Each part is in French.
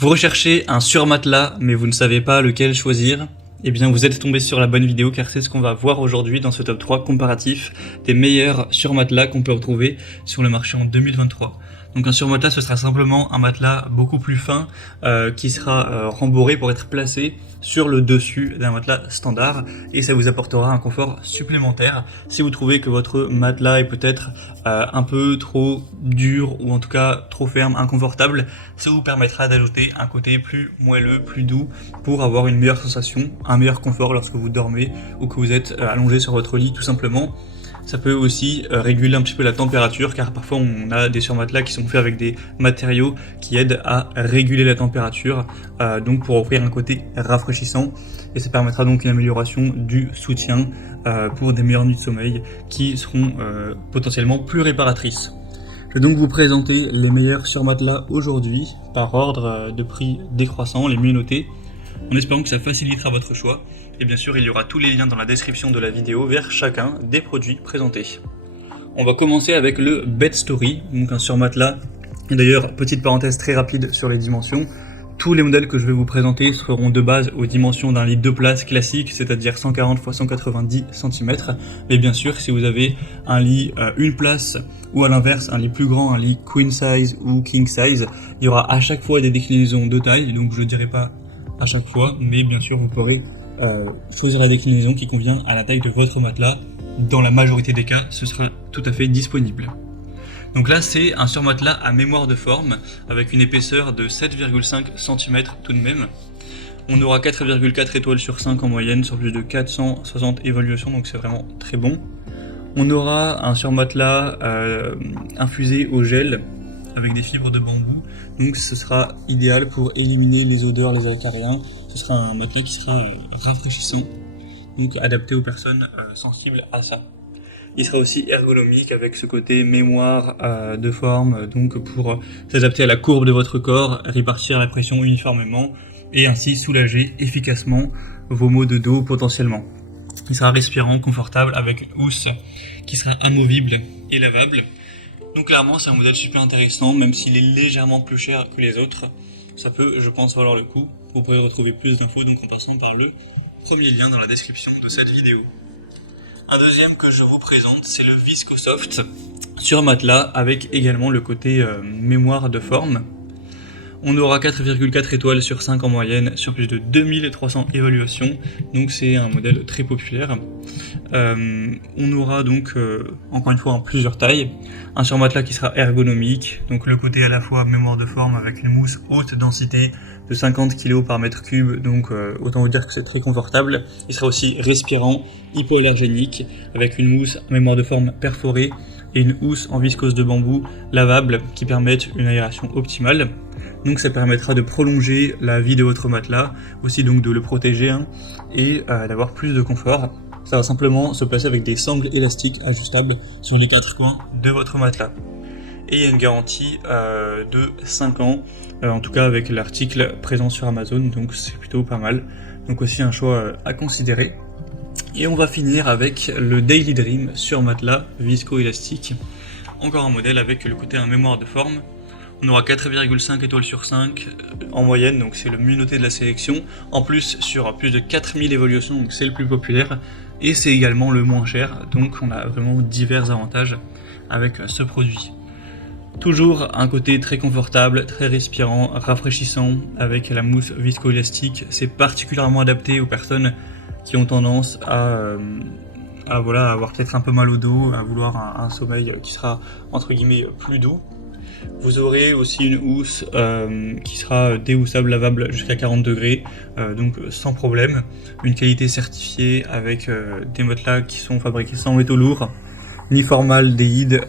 Vous recherchez un surmatelas, mais vous ne savez pas lequel choisir? Eh bien, vous êtes tombé sur la bonne vidéo, car c'est ce qu'on va voir aujourd'hui dans ce top 3 comparatif des meilleurs surmatelas qu'on peut retrouver sur le marché en 2023. Donc un surmatelas, ce sera simplement un matelas beaucoup plus fin qui sera rembourré pour être placé sur le dessus d'un matelas standard, et ça vous apportera un confort supplémentaire si vous trouvez que votre matelas est peut-être un peu trop dur ou en tout cas trop ferme, inconfortable. Ça vous permettra d'ajouter un côté plus moelleux, plus doux pour avoir une meilleure sensation, un meilleur confort lorsque vous dormez ou que vous êtes allongé sur votre lit tout simplement. Ça peut aussi réguler un petit peu la température, car parfois on a des surmatelas qui sont faits avec des matériaux qui aident à réguler la température, donc pour offrir un côté rafraîchissant, et ça permettra donc une amélioration du soutien pour des meilleures nuits de sommeil qui seront potentiellement plus réparatrices. Je vais donc vous présenter les meilleurs surmatelas aujourd'hui par ordre de prix décroissant, les mieux notés, en espérant que ça facilitera votre choix. Et bien sûr, il y aura tous les liens dans la description de la vidéo vers chacun des produits présentés. On va commencer avec le Bed Story, donc un surmatelas. Et d'ailleurs, petite parenthèse très rapide sur les dimensions. Tous les modèles que je vais vous présenter seront de base aux dimensions d'un lit 2 places classique, c'est-à-dire 140 x 190 cm. Mais bien sûr, si vous avez un lit 1 place ou à l'inverse un lit plus grand, un lit queen size ou king size, il y aura à chaque fois des déclinaisons de taille, donc je ne dirai pas à chaque fois, mais bien sûr vous pourrez choisir la déclinaison qui convient à la taille de votre matelas. Dans la majorité des cas, ce sera tout à fait disponible. Donc là, c'est un surmatelas à mémoire de forme avec une épaisseur de 7,5 cm tout de même. On aura 4,4 étoiles sur 5 en moyenne sur plus de 460 évaluations, donc c'est vraiment très bon. On aura un surmatelas infusé au gel avec des fibres de bambou, donc ce sera idéal pour éliminer les odeurs, les acariens. Ce sera un matelas qui sera rafraîchissant, donc adapté aux personnes sensibles à ça. Il sera aussi ergonomique avec ce côté mémoire de forme, donc pour s'adapter à la courbe de votre corps, répartir la pression uniformément et ainsi soulager efficacement vos maux de dos potentiellement. Il sera respirant, confortable avec housse qui sera amovible et lavable. Donc clairement c'est un modèle super intéressant, même s'il est légèrement plus cher que les autres. Ça peut, je pense, valoir le coup. Vous pourrez retrouver plus d'infos donc en passant par le premier lien dans la description de cette vidéo. Un deuxième que je vous présente, c'est le Viscosoft surmatelas avec également le côté mémoire de forme. On aura 4,4 étoiles sur 5 en moyenne sur plus de 2300 évaluations, donc c'est un modèle très populaire. On aura donc, encore une fois, en plusieurs tailles, un surmatelas qui sera ergonomique, donc le côté à la fois mémoire de forme avec une mousse haute densité de 50 kg par mètre cube, donc autant vous dire que c'est très confortable. Il sera aussi respirant, hypoallergénique, avec une mousse mémoire de forme perforée et une housse en viscose de bambou lavable qui permettent une aération optimale. Donc ça permettra de prolonger la vie de votre matelas, aussi donc de le protéger et d'avoir plus de confort. Ça va simplement se placer avec des sangles élastiques ajustables sur les 4 coins de votre matelas. Et il y a une garantie de 5 ans, en tout cas avec l'article présent sur Amazon, donc c'est plutôt pas mal. Donc aussi un choix à considérer. Et on va finir avec le Daily Dream surmatelas visco-élastique. Encore un modèle avec le côté en mémoire de forme. On aura 4,5 étoiles sur 5 en moyenne, donc c'est le mieux noté de la sélection. En plus, sur plus de 4000 évaluations, donc c'est le plus populaire. Et c'est également le moins cher, donc on a vraiment divers avantages avec ce produit. Toujours un côté très confortable, très respirant, rafraîchissant avec la mousse viscoélastique. C'est particulièrement adapté aux personnes qui ont tendance à avoir peut-être un peu mal au dos, à vouloir un sommeil qui sera entre guillemets plus doux. Vous aurez aussi une housse qui sera déhoussable, lavable jusqu'à 40 degrés, donc sans problème. Une qualité certifiée avec des matelas qui sont fabriqués sans métaux lourds, ni formaldéhyde,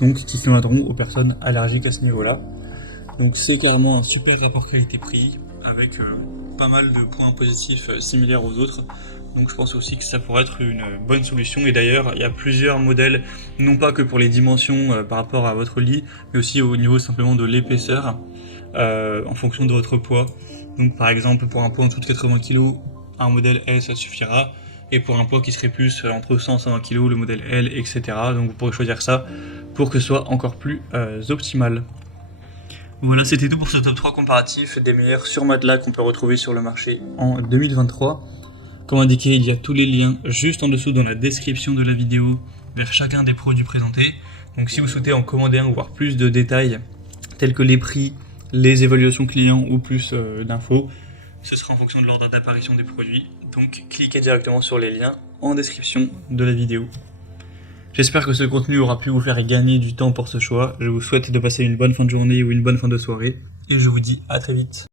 donc qui conviendront aux personnes allergiques à ce niveau-là. Donc c'est carrément un super rapport qualité-prix avec pas mal de points positifs similaires aux autres. Donc je pense aussi que ça pourrait être une bonne solution. Et d'ailleurs, il y a plusieurs modèles, non pas que pour les dimensions par rapport à votre lit, mais aussi au niveau simplement de l'épaisseur, en fonction de votre poids. Donc par exemple, pour un poids en dessous de 80 kg, un modèle S ça suffira. Et pour un poids qui serait plus entre 100 et 120 kg, le modèle L, etc. Donc vous pourrez choisir ça pour que ce soit encore plus optimal. Voilà, c'était tout pour ce top 3 comparatif des meilleurs sur matelas qu'on peut retrouver sur le marché en 2023. Comme indiqué, il y a tous les liens juste en dessous dans la description de la vidéo vers chacun des produits présentés. Donc si vous souhaitez en commander un ou voir plus de détails tels que les prix, les évaluations clients ou plus d'infos, ce sera en fonction de l'ordre d'apparition des produits. Donc cliquez directement sur les liens en description de la vidéo. J'espère que ce contenu aura pu vous faire gagner du temps pour ce choix. Je vous souhaite de passer une bonne fin de journée ou une bonne fin de soirée. Et je vous dis à très vite.